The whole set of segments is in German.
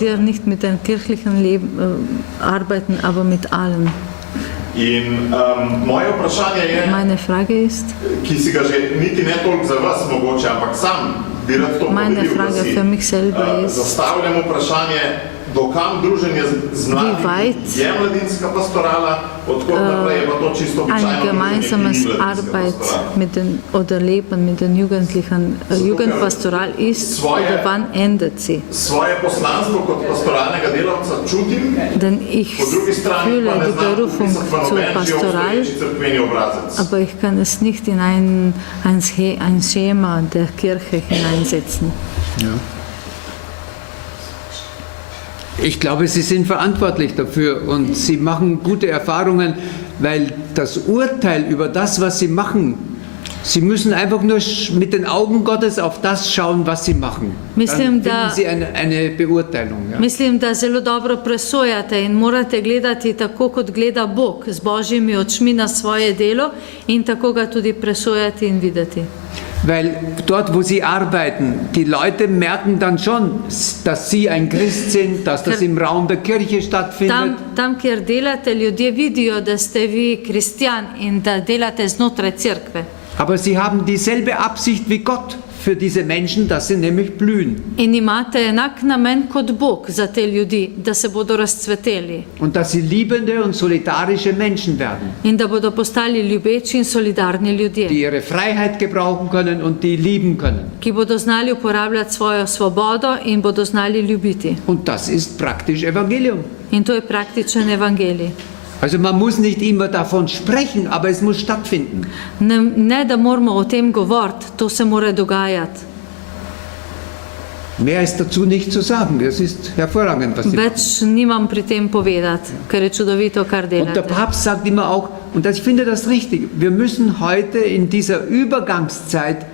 dass wir nicht mit dem kirchlichen Leben arbeiten, aber mit allen. In moje vprašanje je, Meine Frage ist, ki si ga že niti ne toliko za vas mogoče, ampak sam bi rad to meine podelil, Frage da für mich selber ist, zastavljamo vprašanje, dokam druženje z mladimi je mladinska pastorala, odkot naprej je pa to čisto običajno ein gemeinsames Arbeit mit den, oder Leben mit den Jugendlichen, Jugendpastoral ist, oder wann endet sie? Svoje poslanstvo kot pastoralnega delavca čutim, Denn ich po drugi strani fühle pa ne die znam Berufung vpisati v zur noben že Pastoral, obstoječi cerkveni obrazec. aber ich kann es nicht in ein Schema der Kirche hineinsetzen. Ja. Ich glaube, Sie sind verantwortlich dafür und Sie machen gute Erfahrungen, weil das Urteil über das, was Sie machen, Sie müssen einfach nur mit den Augen Gottes auf das schauen, was Sie machen. Dann finden Sie eine Beurteilung. Ja? Mislim, da zelo dobro presojate in morate gledati tako, kot gleda Bog, z božjimi očmi na svoje delo in tako ga tudi presojati in videti. Weil dort, wo Sie arbeiten, die Leute merken dann schon, dass Sie ein Christ sind, dass das im Raum der Kirche stattfindet. Tam, kjer delate, ljudje vidijo, da ste vi kristjan in da delate znotraj cerkve. Aber Sie haben dieselbe Absicht wie Gott für diese Menschen, dass sie nämlich blühen. In imate enak namen kot Bog za te ljudi, da se bodo razcveteli. Und dass sie liebende und solidarische Menschen werden. In da bodo postali ljubeči in solidarni ljudje. Die ihre Freiheit gebrauchen können und die lieben können. Ki bodo znali uporabljati svojo svobodo in bodo znali ljubiti. Und das ist praktisch Evangelium. In to je praktičen evangelij. Also man muss nicht immer davon sprechen, aber es muss stattfinden. Ne da moramo o tem govoriti, to se mora dogajati. Mehr ist dazu nicht zu sagen. Das ist hervorragend, was Sie machen. Več nimam pri tem povedati, ker je čudovito, kar Und der delate. Papst sagt immer auch, und ich finde das richtig, wir müssen heute in dieser Übergangszeit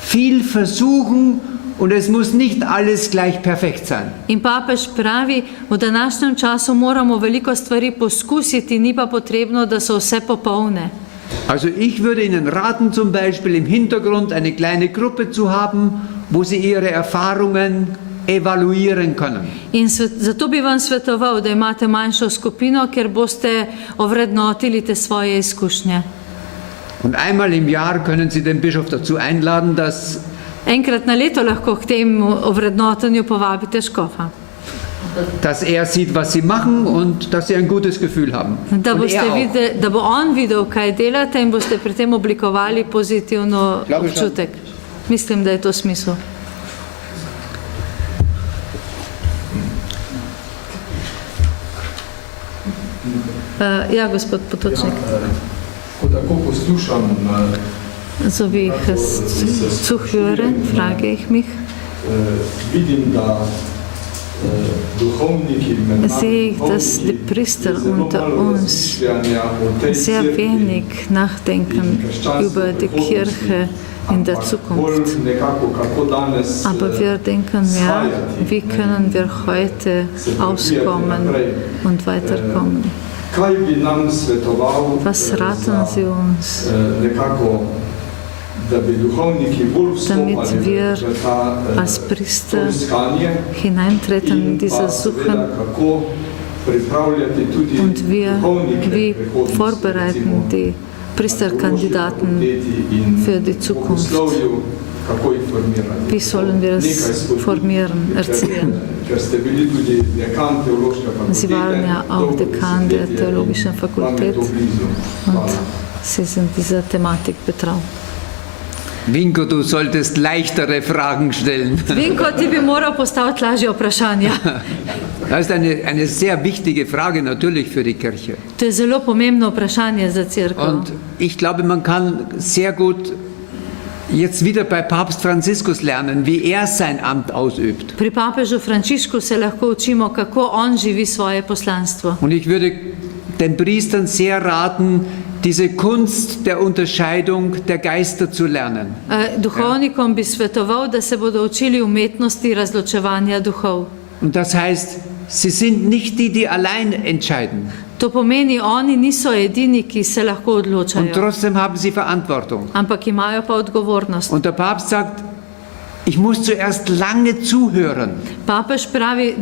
viel versuchen und es muss nicht alles gleich perfekt sein. In papež pravi, v današnjem času moramo veliko stvari poskusiti, ni pa potrebno, da so vse popolne. Also ich würde Ihnen raten, zum Beispiel im Hintergrund eine kleine Gruppe zu haben, wo Sie Ihre Erfahrungen evaluieren können. In zato bi vam svetoval, da imate manjšo skupino, kjer boste ovrednotili te svoje izkušnje. Und einmal im Jahr können Sie den Bischof dazu einladen, dass Enkrat na leto lahko k temu ovrednotenju povabite škofa. sieht, was Sie machen und dass Sie ein gutes Gefühl haben. Da, Und er auch. da bo on videl, kaj delate in boste pri tem oblikovali pozitivno občutek. Mislim, da je to smisel. Ja, gospod Potočnik. Ko tako poslušam, So wie ich es zuhöre, frage ich mich, vidim, da duhovniki med sehe ich, dass die Priester unter uns sehr wenig nachdenken über die Kirche in der Zukunft. Aber wir denken mehr, wie können wir heute auskommen und weiterkommen. Was raten Sie uns, damit wir als Priester hineintreten in diese Suche und wie vorbereiten die Priesterkandidaten für die Zukunft. Wie sollen wir es formieren, erziehen? Sie waren ja auch Dekan der Theologischen Fakultät und Sie sind dieser Thematik betraut. Vinko, du solltest leichtere Fragen stellen. Vinko, ti bi moral postaviti lažje vprašanja. Das ist eine sehr wichtige Frage natürlich für die Kirche. To je zelo pomembno vprašanje za cerkev. Und ich glaube, man kann sehr gut jetzt wieder bei Papst Franziskus lernen, wie er sein Amt ausübt. Pri papežu Frančišku se lahko učimo, kako on živi svoje poslanstvo. Und ich würde den Priestern sehr raten, diese Kunst der Unterscheidung der Geister zu lernen. Duhovnikom bi svetoval, da se bodo učili umetnosti razločevanja duhov. Und das heißt, sie sind nicht die, die allein entscheiden. To pomeni, oni niso edini, ki se lahko Und odločajo, trotzdem haben sie Verantwortung. ampak imajo pa odgovornost. Und der Papst sagt, ich muss zuerst lange zuhören. Papež pravi,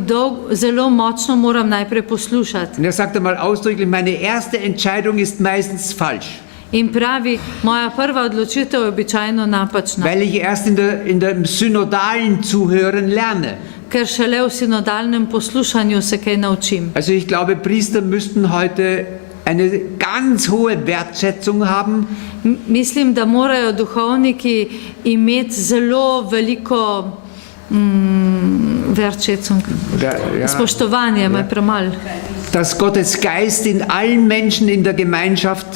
zelo močno moram najprej poslušati. Und er sagt einmal ausdrücklich, meine erste Entscheidung ist meistens falsch. In pravi, moja prva odločitev je običajno napačna, Weil ich erst in dem synodalen Zuhören lerne. ker šele v sinodalnem poslušanju se kaj naučim. Also ich glaube, Priester müssten heute eine ganz hohe Wertschätzung haben, Mislim, da morajo duhovniki imeti zelo veliko wertschätzung, ja, spoštovanje, me premalo. dass Gottes Geist in allen Menschen in der Gemeinschaft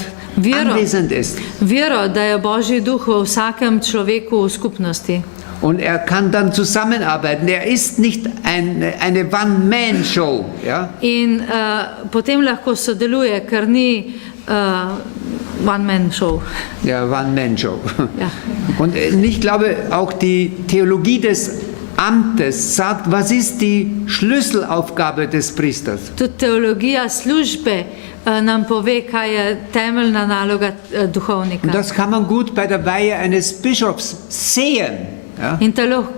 anwesend ist. Vero, da je Božji duh v vsakem človeku v skupnosti. Und er kann dann zusammenarbeiten. Er ist nicht eine One-Man-Show. Ja? In potem lahko sodeluje, ker ni one-man show. Ja, One-Man-Show. Ja. Und ich glaube, auch die Theologie des Amtes sagt, was ist die Schlüsselaufgabe des Priesters? Tudi teologija službe nam pove, kaj je temeljna naloga duhovnika. Und das kann man gut bei der Weihe eines Bischofs sehen. Ja? In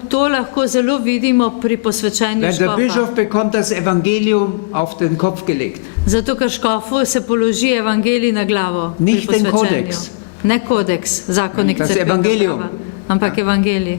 to lahko zelo vidimo pri posvečenju Weil der škofa. Bischof bekommt das Evangelium auf den Kopf gelegt. Zato, ker škofu se položi evangelij na glavo. pri Nicht den posvečenju. Kodex. Ne kodeks, zakonik Das cerkvenega Evangelium. prava, ampak evangelij.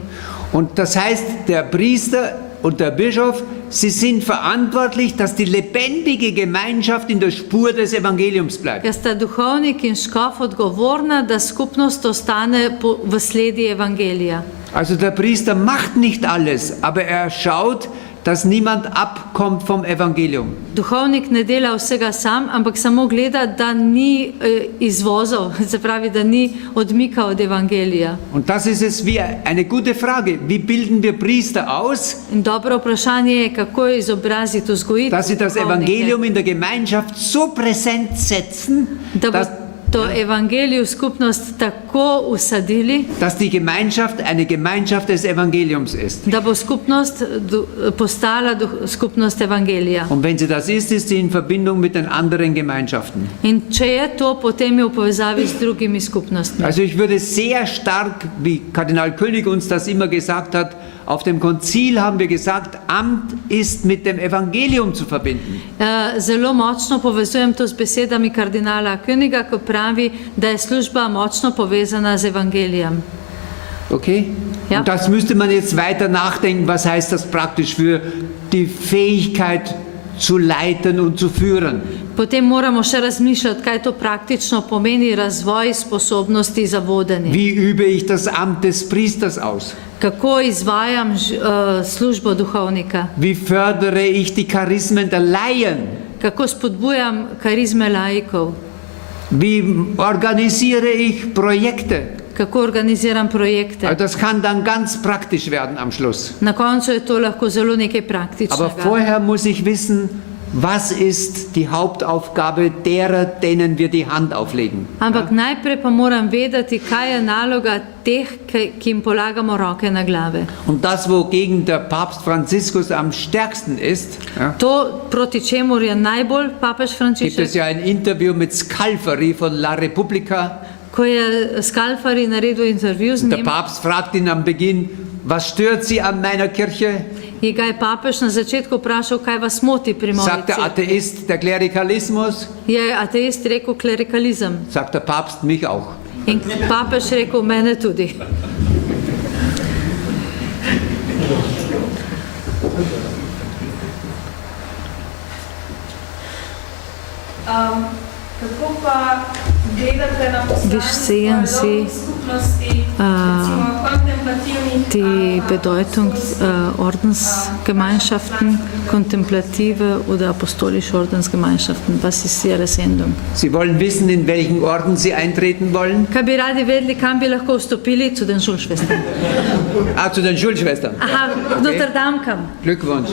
Und das heißt, der Priester und der Bischof, sie sind verantwortlich, dass die lebendige Gemeinschaft in der Spur des Evangeliums bleibt. Ker sta duhovnik in škof odgovorna, da skupnost ostane v sledi evangelija. Also der Priester macht nicht alles, aber er schaut, dass niemand abkommt vom Evangelium. Duhovnik ne dela vsega sam, ampak samo gleda, da ni izvozov, se pravi, da ni odmika od evangelija. Und das ist es wie eine gute Frage. Wie bilden wir Priester aus, In dobro vprašanje je, kako izobraziti, vzgojiti dass sie das duhovnike, Evangelium in der Gemeinschaft so präsent setzen, da bo dass, to evangelij v skupnost tako usadili, dass die Gemeinschaft eine Gemeinschaft des Evangeliums ist. da bo skupnost postala skupnost evangelija. Und wenn sie das ist sie in Verbindung mit den anderen Gemeinschaften. In če je to, potem je v povezavi z drugimi skupnostmi. Also ich würde sehr stark, wie Kardinal König uns das immer gesagt hat, auf dem Konzil haben wir gesagt, Amt ist mit dem Evangelium zu verbinden. Zelo močno povezujem to z besedami kardinala Königa, ko pravi, da je služba močno povezana z evangelijem. Okay? Ja. Und das müsste man jetzt weiter nachdenken, was heißt das praktisch für die Fähigkeit zu leiten und zu führen. Potem moramo še razmišljati, kaj to praktično pomeni razvoj sposobnosti za vodenje. Wie übe ich das Amt des Priesters aus? Kako izvajam službo duhovnika? Wie fördere ich die Charismen der Laien? Kako spodbujam karizme laikov? Wie organisiere ich Projekte? Kako organiziram projekte? Also das kann dann ganz praktisch werden am Schluss. Na koncu je to lahko zelo nekaj Aber praktičnega. vorher muss ich wissen, was ist die Hauptaufgabe derer, denen wir die Hand auflegen. Ampak najprej pa moram vedeti, kaj je naloga teh, ki jim polagamo roke na glave. Und das, wogegen der Papst Franziskus am stärksten ist, ja, To, proti čemur je najbolj papež gibt Frančišek, es ja ein Interview mit Scalfari von La Repubblica. ko je Scalfari naredil intervju z Der njim, Papst fragt ihn am Beginn, was stört Sie an meiner Kirche? in ga je papež na začetku vprašal, kaj vas moti pri moji Sagt der cerkvi. Atheist, der Klerikalismus? Je ateist rekel klerikalizem. Sagt der Papst, mich auch. In papež rekel, mene tudi. Kako pa gledate na Wie sehen Sie, skupnosti, recimo kontemplativnih Die Bedeutung Ordensgemeinschaften, kontemplative oder apostolische Ordensgemeinschaften. Was ist Ihre Sendung? Sie wollen wissen, in welchen Orden Sie eintreten wollen? Kaj bi radi vedeli, kam bi lahko vstopili? Zu den Schulschwestern. Ah, zu den Schulschwestern. Aha, Notre Dame kam. Glückwunsch.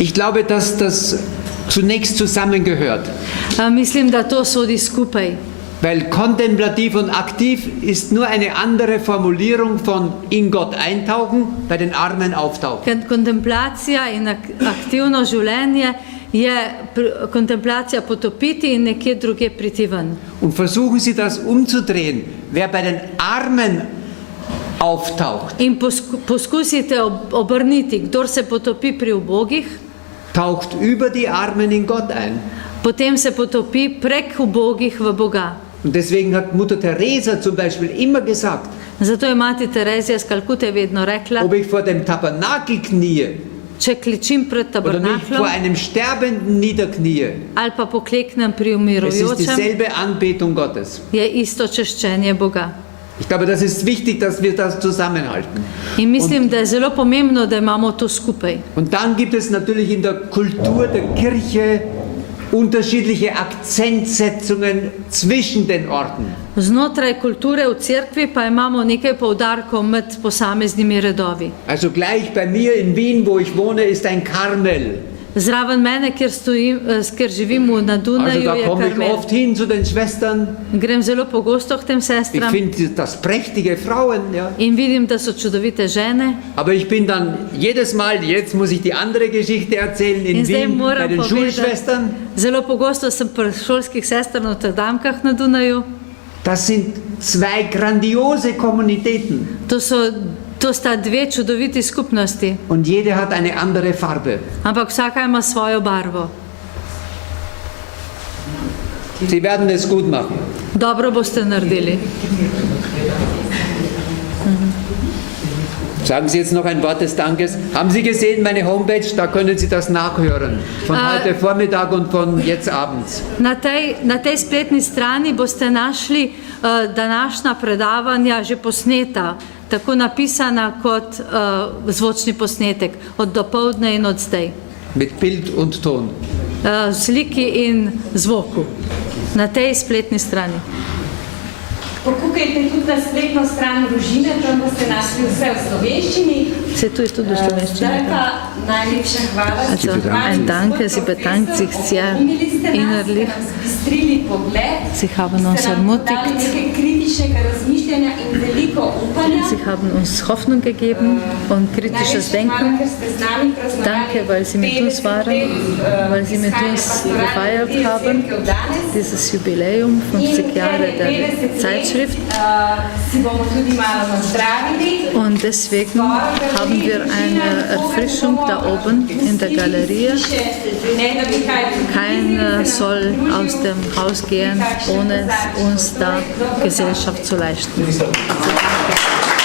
Ich glaube, dass das zunächst zusammengehört. Mislim, da to sodi skupaj. Weil kontemplativ und aktiv ist nur eine andere Formulierung von in Gott eintauchen, bei den Armen auftauchen. Ker kontemplacija in aktivno življenje je kontemplacija potopiti in nekje druge priti ven. Und versuchen Sie das umzudrehen. Wer bei den Armen auftaucht, in poskusite obrniti, kdor se potopi pri ubogih, taucht über die Armen in Gott ein. potem se potopi prek ubogih v Boga. Und deswegen hat Mutter Teresa zum Beispiel immer gesagt, Zato je mati Terezija iz Kalkute vedno rekla, ob ich vor dem Tabernakel knie če kličim pred oder mich vor tabernaklom einem Sterbenden niederknie, ali pa pokleknem pri es ist umirujočem, dieselbe Anbetung Gottes. je isto češčenje Boga. Ich glaube, das ist wichtig, dass wir das zusammenhalten. In mislim, da je zelo pomembno, da imamo to skupaj. Und dann gibt es natürlich in der Kultur der Kirche unterschiedliche Akzentsetzungen zwischen den Orten. Znotraj kulture v cerkvi pa imamo nekaj poudarkov med posameznimi redovi. Also gleich bei mir in Wien, wo ich wohne, ist ein Karmel. Zraven mene, kjer živim na Also Dunaju, da je komme ich Karmel. oft hin zu den Schwestern. Grem zelo pogosto k tem Ich sestram finde das prächtige Frauen, ja. in vidim, da so čudovite žene. Aber ich bin dann jedes Mal, jetzt muss ich die andere Geschichte erzählen, in In zdaj Wien bei moram den povedati, Schulschwestern. zelo pogosto sem pri šolskih sestr na Trdamkah na Dunaju. Das sind zwei grandiose Kommunitäten To sta dve čudoviti skupnosti, und jede hat eine andere Farbe. ampak vsaka ima svojo barvo. Sie werden es gut machen. Dobro boste naredili. Sagen Sie jetzt noch ein Wort des Dankes. Haben Sie gesehen, meine Homepage, da können Sie das nachhören. Von heute Vormittag und von jetzt abends. Na tej spletni strani boste našli današnja predavanja že posneta, tako napisana kot zvočni posnetek, od dopoldne in od zdaj. Mit Bild und Ton. Sliki in zvoku. Na tej spletni strani. Pokukajte tudi na spletno stran družine, tam boste našli vse v slovenščini. Se tu je tudi v slovenščini. Zdaj pa najlepša hvala. Also ein Danke, Sie bedanken sich sehr innerlich. Zbistrili pogled. Sie haben uns Ste nam podali ermutigt. nekaj kritičnega razmišljanja in veliko upanja. Sie haben uns Hoffnung gegeben und kritisches Najlepša hvala, Denken. ker ste z nami praznovali Danke, weil Sie mit uns 50 waren, let, weil Sie mit uns iskanja gefeiert pastoralne haben, cerkev danes. dieses Jubiläum, 50 Jahre der Zeitschrift. Si bomo tudi malo nazdravili. Und deswegen haben wir eine Erfrischung da oben in der Galerie. Keiner soll aus dem Haus gehen, ohne uns da Gesellschaft zu leisten. Also, danke.